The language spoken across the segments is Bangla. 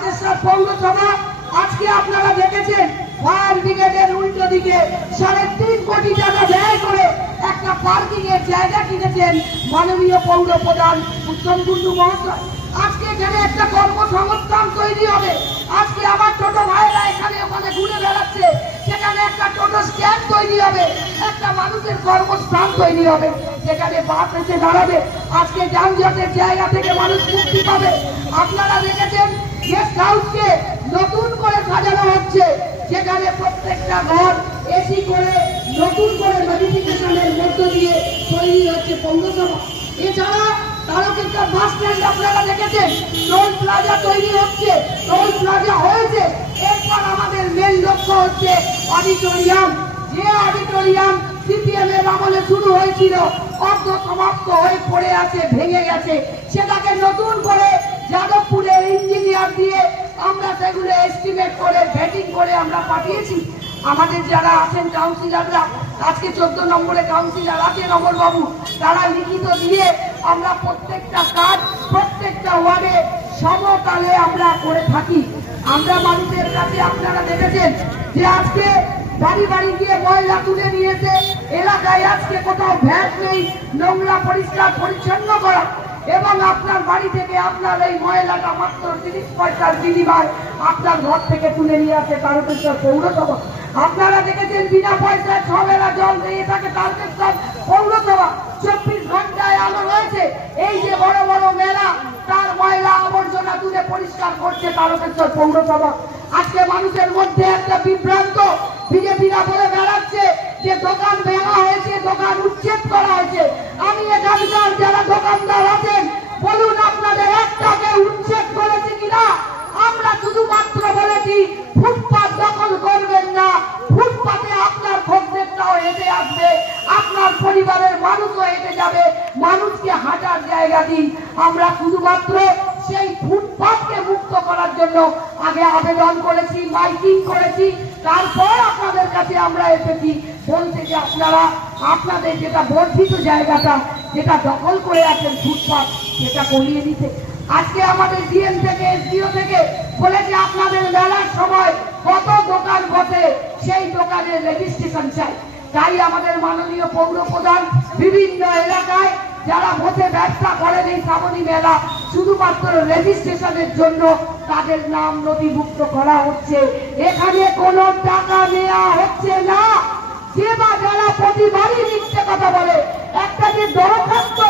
পৌরসভা আজকে আপনারা দেখেছেন ফায়ার ব্রিগেডের উল্টো দিকে 3.5 কোটি টাকা ব্যয় করে একটা পার্কিং এর জায়গা কিনেছেন মাননীয় পৌর প্রধান উত্তম কুণ্ডু মহাশয়। আজকে এখানে একটা কর্মসংস্থান তৈরি হবে। আজকে আমার ছোট ভাইরা এখানে ওখানে ঘুরে বেড়াচ্ছে, সেখানে একটা টোটো স্ট্যান্ড তৈরি হবে, একটা মানুষের কর্মস্থান তৈরি হবে, যেখানে বাস এসে দাঁড়াবে। আজকে যানজটের জায়গা থেকে মানুষ মুক্তি পাবে। আপনারা দেখেছেন গেস্ট হাউসকে নতুন করে সাজানো হচ্ছে, যেখানে প্রত্যেকটা ঘর এসি করে নতুন করে মডিফিকেশনের মধ্য দিয়ে তৈরি হচ্ছে পৌরসভা। এছাড়া তারকেশ্বর বাস স্ট্যান্ড আপনারা দেখেছেন টোল প্লাজা তৈরি হচ্ছে, টোল প্লাজা হয়েছে। এরপর আমাদের মেন লক্ষ্য হচ্ছে অডিটোরিয়াম। যে অডিটোরিয়াম সিপিএম এর আমলে শুরু হয়েছিল, অর্ধ সমাপ্ত হয়ে পড়ে আছে, ভেঙে গেছে, সেটাকে নতুন করে যাদবপুরের ইঞ্জিনিয়ার দিয়ে আমরা সেগুলো এস্টিমেট করে ভেটিং করে আমরা পাঠিয়েছি। আমাদের যারা আছেন কাউন্সিলররা, আজকে 14 নম্বরে কাউন্সিলর আছেন অমরবাবু, তারা লিখিত দিয়ে আমরা প্রত্যেকটা কাজ প্রত্যেকটা ওয়ার্ডে সমতালে আমরা করে থাকি। আমরা মানুষের কাছে আপনারা দেখেছেন যে আজকে বাড়ি বাড়ি গিয়ে ময়লা তুলে নিয়েছে, এলাকায় আজকে কোথাও ভ্যাট নেই, নোংরা পরিষ্কার পরিচ্ছন্ন করা, এবং আপনার বাড়ি থেকে আপনার এই ময়লাটা মাত্র 30 পয়সার বিনিময় আপনার ঘর থেকে তুলে নিয়ে আসে তারকেশ্বর পৌরসভা। আপনারা দেখেছেন বিনা পয়সায় ছবেলা জল দিয়ে থাকে তারকেশ্বর পৌরসভা। 24 ঘন্টায় আলো রয়েছে। এই যে বড় বড় মেলা, তার ময়লা আবর্জনা তুলে পরিষ্কার করছে তারকেশ্বর পৌরসভা। আজকে মানুষের মধ্যে একটা বিভ্রান্ত, বিজেপিরা বলে বেড়াচ্ছে যে দোকান ভাঙা হয়েছে, দোকান উচ্ছেদ করা হয়েছে। আমি এখানকার যারা দোকানদার আছেন বলুন, আপনাদের একটাকে উচ্ছেদ করেছে কিনা? আমরা শুধুমাত্র বলেছি ফুটপাত দখল করবেন না, ফুটপাতে আপনার ভোক্তাও হেঁটে আসবে, আপনার পরিবারের মানুষও হেঁটে যাবে, মানুষকে হাঁটার জায়গা দিন। আমরা শুধুমাত্র সেই ফুটপাতকে মুক্ত করার জন্য আগে আবেদন করেছি, মাইকিং করেছি, তারপর আপনাদের কাছে আমরা এসেছি বলতে যে আপনারা আপনাদের যেটা বর্ধিত জায়গাটা যেটা দখল করে আছেন ফুটপাত, সেটা করিয়ে দিতে। আজকে আমাদের ডিএম থেকে এসডিও থেকে বলেছে আপনাদের মেলার সময় কত দোকান বসে সেই দোকানের রেজিস্ট্রেশন চাই। তাই আমাদের মাননীয় পৌর প্রধান বিভিন্ন এলাকায় যারা বসে ব্যবসা করেন এই শ্রাবণী মেলা, শুধুমাত্র রেজিস্ট্রেশনের জন্য তাদের নাম নথিভুক্ত করা হচ্ছে। এখানে কোনো টাকা নেওয়া হচ্ছে না। যে বা যারা প্রতিবারই মিথ্যে কথা বলে, একটা যে দরখাস্ত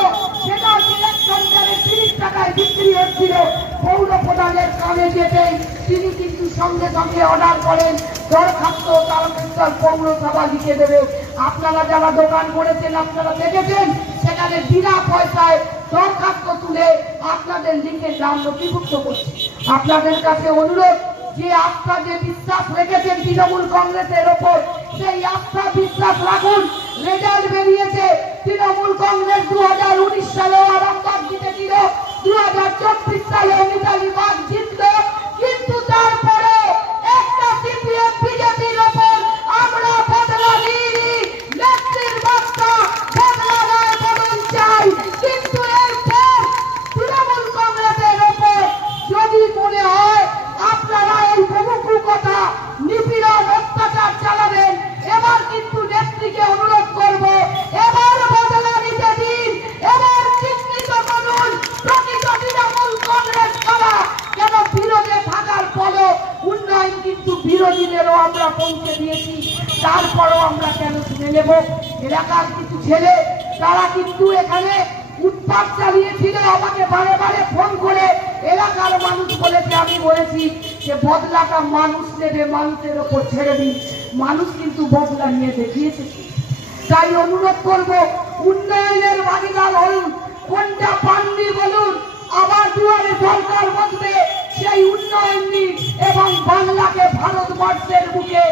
সেটা ইলেকশন 30 টাকায় বিক্রি হচ্ছিল, পৌর প্রধানের কানে যেতেই তিনি কিন্তু সঙ্গে সঙ্গে অর্ডার করেন দরখাস্ত তারকেশ্বর পৌরসভা লিখে দেবে। আপনারা যারা দোকান করেছেন আপনারা দেখেছেন, সেখানে বিনা পয়সায় দরখাস্ত তুলে আপনাদের লিখে নাম নথিভুক্ত করছে। আপনাদের কাছে অনুরোধ, যে আস্থা যে বিশ্বাস রেখেছেন তৃণমূল কংগ্রেসের ওপর, সেই আস্থা বিশ্বাস রাখুন। রেজাল্ট বেরিয়েছে, তৃণমূল কংগ্রেস 2019 সালে আরামবাগ জিতেছিল, 2024 সালে মিতালি বাগ জিতল, কিন্তু তারপরে একটা সিপিএম বিজেপির ওপর আমরা বদলা নিইনি। নেত্রীর বার্তা বদলা নয়, বদল চাই। কিন্তু এরপর তৃণমূল কংগ্রেসের ওপর যদি মনে হয় আপনারা এই বহু কথা নিপীড়ন অত্যাচার চালাবেন, এবার কিন্তু নেত্রীকে অনুরোধ করব, এবার বদলা নিতে দিন, এবার চিহ্নিত করুন প্রকৃত তৃণমূল কংগ্রেস করা। কেন বিরোধে থাকার পরও উন্নয়ন কিন্তু বিরোধীদেরও আমরা পৌঁছে দিয়েছি, তারপরও আমরা কেন শুনে নেব? এলাকার কিছু ছেলে তারা কিন্তু এখানে উৎপাত চালিয়েছিল, আমাকে বারে বারে ফোন করে এলাকার মানুষ বলেছে, আমি বলেছি যে বদলাটা মানুষ নেবে, মানুষের ওপর ছেড়ে দিন। মানুষ কিন্তু বদলা নিয়ে দেখিয়েছে। তাই অনুরোধ করব, উন্নয়নের ভাগিদার হন, কোনটা পাননি বলুন, আবার দুয়ারে সরকার বসবে, সেই উন্নয়ন নিন এবং বাংলাকে ভারতবর্ষের বুকে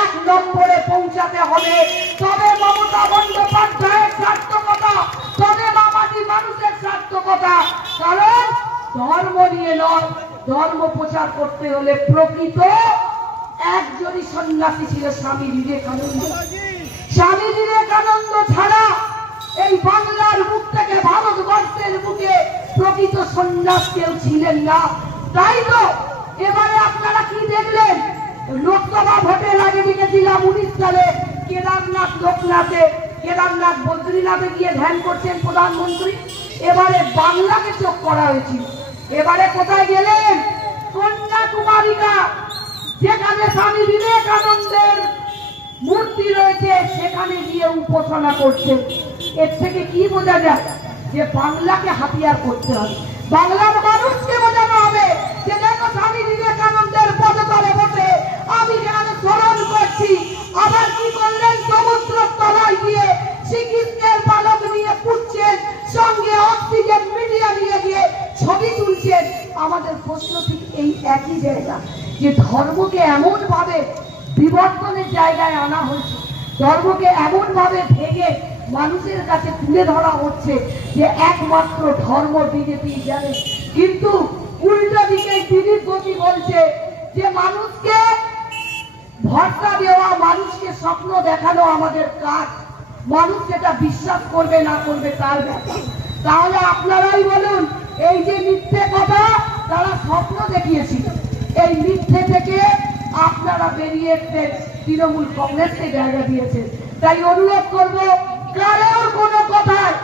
1 নম্বরে পৌঁছাতে হবে। তবে মমতা বন্দ্যোপাধ্যায়ের সার্থকতা, তবে মামাটি মানুষের সার্থকতা। কারণ ধর্ম নিয়ে নয়, ধর্ম প্রচার করতে হলে প্রকৃত একজনই সন্ন্যাসী ছিল স্বামী বিবেকানন্দ। স্বামী বিবেকানন্দ ছাড়া এই বাংলার বুক থেকে ভারতবর্ষের বুকে প্রকৃত সন্ন্যাস কেউ ছিলেন না। তাই তো দেখেছিলাম 19 সালে কেদারনাথ লোকনাথে, কেদারনাথ বদ্রীনাথে গিয়ে ধ্যান করছেন প্রধানমন্ত্রী। এবারে বাংলাকে চোখ করা হয়েছিল। এবারে কোথায় গেলেন? কন্যাকুমারিকা, যেখানে স্বামী বিবেকানন্দের মূর্তি রয়েছে, সেখানে গিয়ে উপাসনা করছেন। এর থেকে কি বোঝা যায়? যে বাংলাকে হাতিয়ার করতে হবে, বাংলার মানুষকে বোঝানো হবে যে দেখো স্বামী বিবেকানন্দের পদতলে বসে আমি যেন স্মরণ করছি। আবার কি করলেন? সমুদ্র তলায় গিয়ে শ্রীকৃষ্ণের পালক নিয়ে পুড়ছেন, সঙ্গে অক্সিজেন মিডিয়া নিয়ে গিয়ে ছবি তুলছেন। আমাদের প্রশ্ন ঠিক এই একই জায়গা, যে ধর্মকে এমন ভাবে বিবর্তনের জায়গায় আনা হচ্ছে, ধর্মকে এমন ভাবে ভেঙে মানুষের কাছে তুলে ধরা হচ্ছে যে একমাত্র ধর্ম বিজেপি জানে। কিন্তু উল্টো দিকে দিলীপ গতি বলছে যে মানুষকে ভরসা দেওয়া, মানুষকে স্বপ্ন দেখানো আমাদের কাজ, মানুষ যেটা বিশ্বাস করবে না করবে তার ব্যাপার। তাহলে আপনারাই বলুন, এই যে মিথ্যে কথা তারা স্বপ্ন দেখিয়েছিল, এই মিথ্যে থেকে আপনারা বেরিয়ে তৃণমূল কংগ্রেসকে জায়গা দিয়েছেন। তাই অনুরোধ করব, কারোর কোনো কথায়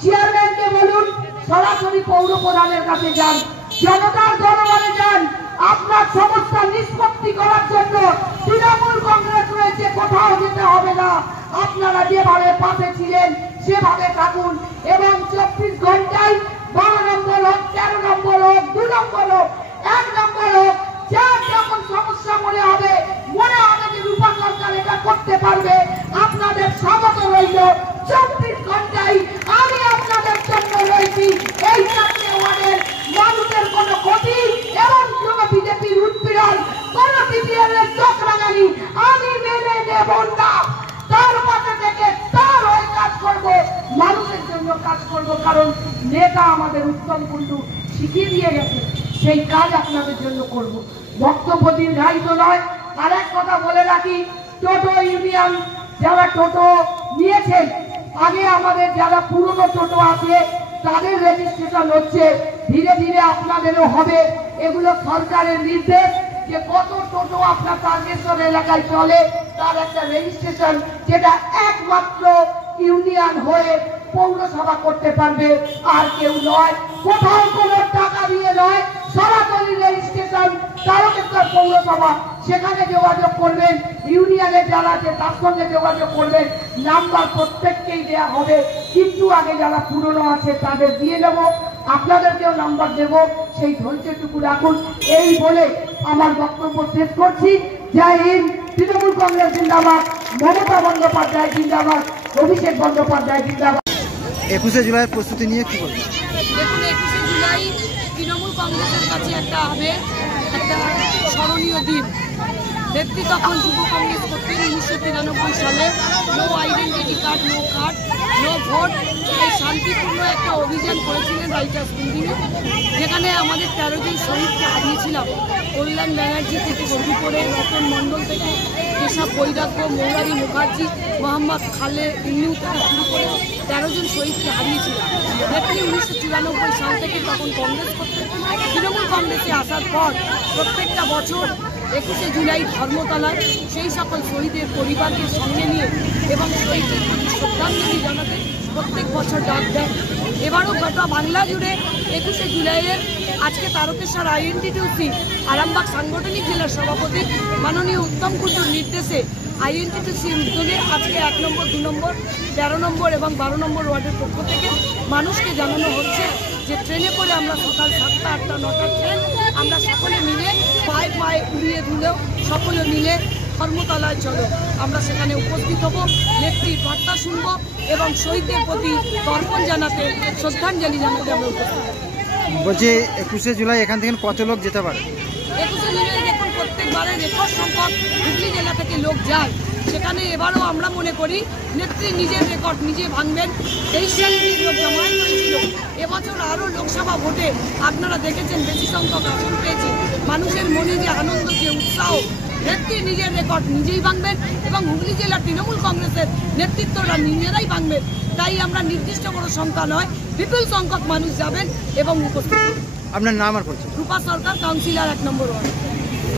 চেয়ারম্যানকে বলুন সরাসরি পৌর প্রধানের কাছে যান, জনতার দরবারে যান, আপনার সমস্যা নিষ্পত্তি করার জন্য তৃণমূল কংগ্রেস রয়েছে, কোথাও যেতে হবে না। আপনারা যেভাবে পাশে ছিলেন সেভাবে থাকুন এবং 24 ঘন্টায় 12 নম্বর হোক, 13 নম্বর হোক, 2 নম্বর হোক, 1 নম্বর হোক, যার যখন সমস্যা মনে হবে যে রূপা সরকার এটা করতে পারবে, আপনাদের স্বাগত রইল। 24 ঘন্টায় আমি আপনাদের জন্য রয়েছি। এই 4টে ওয়ার্ডের মানুষের কোনো ক্ষতি এবং কোনো বিজেপির উৎপীড়ন, কোন সিপিএমের চোখ রাঙানি আমি মেনে নেব না। তার পাশে থেকে তার হয়ে কাজ করব, মানুষের জন্য কাজ করব, কারণ নেতা আমাদের উত্তম কুণ্ডু শিখিয়ে দিয়ে গেছে, সেই কাজ আপনাদের জন্য করব। বক্তব্য দীর্ঘায়িত নয়। আরেক কথা বলে রাখি, টোটো ইউনিয়ন যারা টোটো নিয়েছেন, আগে আমাদের যারা পুরনো টোটো আছে তাদের রেজিস্ট্রেশন হচ্ছে, ধীরে ধীরে আপনাদেরও হবে। এগুলো সরকারের নির্দেশ যে কত টোটো আপনার তারকেশ্বর এলাকায় চলে তার একটা রেজিস্ট্রেশন, যেটা একমাত্র ইউনিয়ন হয়ে পৌরসভা করতে পারবে, আর কেউ নয়। কোথাও কোনো টাকা দিয়ে নয়, সরাসরি রেজিস্ট্রেশন তারকেশ্বর পৌরসভা, সেখানে যোগাযোগ করবেন। ইউনিয়নে যারা আছে তার সঙ্গে যোগাযোগ করবেন, নাম্বার প্রত্যেককেই দেওয়া হবে, কিন্তু আগে যারা পুরনো আছে তাদের দিয়ে নেব, আপনাদেরকেও নাম্বার দেব, সেই ধৈর্যটুকু রাখুন। এই বলে আমার বক্তব্য শেষ করছি। জয় হিন্দ, তৃণমূল কংগ্রেস জিন্দাবাদ, মমতা বন্দ্যোপাধ্যায় জিন্দাবাদ, অভিষেক বন্দ্যোপাধ্যায় জিন্দাবাদ। 21শে জুলাইয়ের প্রস্তুতি নিয়ে কি বলবেন? দেখুন, 21শে জুলাই তৃণমূল কংগ্রেসের কাছে একটা স্মরণীয় দিন। ব্যক্তি তখন যুব কংগ্রেস করতেন 1993 সালে। No identity card, no card, no vote, এই শান্তিপূর্ণ একটা অভিযান করেছিলেন রাইটার্স বিল্ডিংয়ে, যেখানে আমাদের 13 জন শহীদকে হারিয়েছিলাম। কল্যাণ ব্যানার্জি থেকে শুরু করে রতন মণ্ডল থেকে কেশব বৈরাগ্য, মৌরারি মুখার্জি, মোহাম্মদ খালে ইন্নু থেকে শুরু করে 13 জন শহীদকে হারিয়েছিলাম। ব্যক্তি 1994 সাল থেকে তখন কংগ্রেস করতেন। তৃণমূল কংগ্রেসে আসার পর প্রত্যেকটা বছর 21শে জুলাই ধর্মতলায় সেই সকল শহীদের পরিবারকে সঙ্গে নিয়ে এবং শহীদদের প্রতি শ্রদ্ধাঞ্জলি জানাতে প্রত্যেক বছর ডাক দেয়। এবারও গোটা বাংলা জুড়ে 21শে জুলাইয়ের আজকে তারকেশ্বর আইএনটিটিউসি আরামবাগ সাংগঠনিক জেলার সভাপতি মাননীয় উত্তম কুণ্ডুর নির্দেশে আইএনটিটিউসির উদ্যোগে আজকে 1 নম্বর, 2 নম্বর, 13 নম্বর এবং 12 নম্বর ওয়ার্ডের পক্ষ থেকে মানুষকে জানানো হচ্ছে যে ট্রেনে করে আমরা সকাল 7টা, 8টা, 9টার ট্রেন আমরা সকলে মিলে পায়ে পায়ে উড়িয়ে দিলেও সকলে মিলে ধর্মতলায় চলো, আমরা সেখানে উপস্থিত হব, নেত্রীর বার্তা শুনবো এবং শহীদদের প্রতি তর্পণ জানাতে, শ্রদ্ধাঞ্জলি জানাতে আমরা উপস্থিত হব। বলছি 21শে জুলাই এখান থেকে কত লোক যেতে পারে? 21শে জুলাই দেখুন প্রত্যেকবারে রেকর্ড সংখ্যক হুগলি জেলা থেকে লোক যায়। সেখানে এবারও আমরা মনে করি নেত্রী নিজের রেকর্ড নিজে ভাঙবেন। 23 সালে লোক জমায়েত করেছিল, এবছর আরও লোকসভা ভোটে আপনারা দেখেছেন বেশি সংখ্যক আসন পেয়েছে। মানুষের মনে যে আনন্দ, যে উৎসাহ, নেত্রী নিজের রেকর্ড নিজেই ভাঙবেন এবং হুগলি জেলার তৃণমূল কংগ্রেসের নেতৃত্বরা নিজেরাই ভাঙবেন। তাই আমরা নির্দিষ্ট কোনো সংখ্যা নয়, বিপুল সংখ্যক মানুষ যাবেন এবং উপস্থিত। আপনার নাম আর পরিচয়? রূপা সরকার, কাউন্সিলর 1 নম্বর ওয়ার্ড।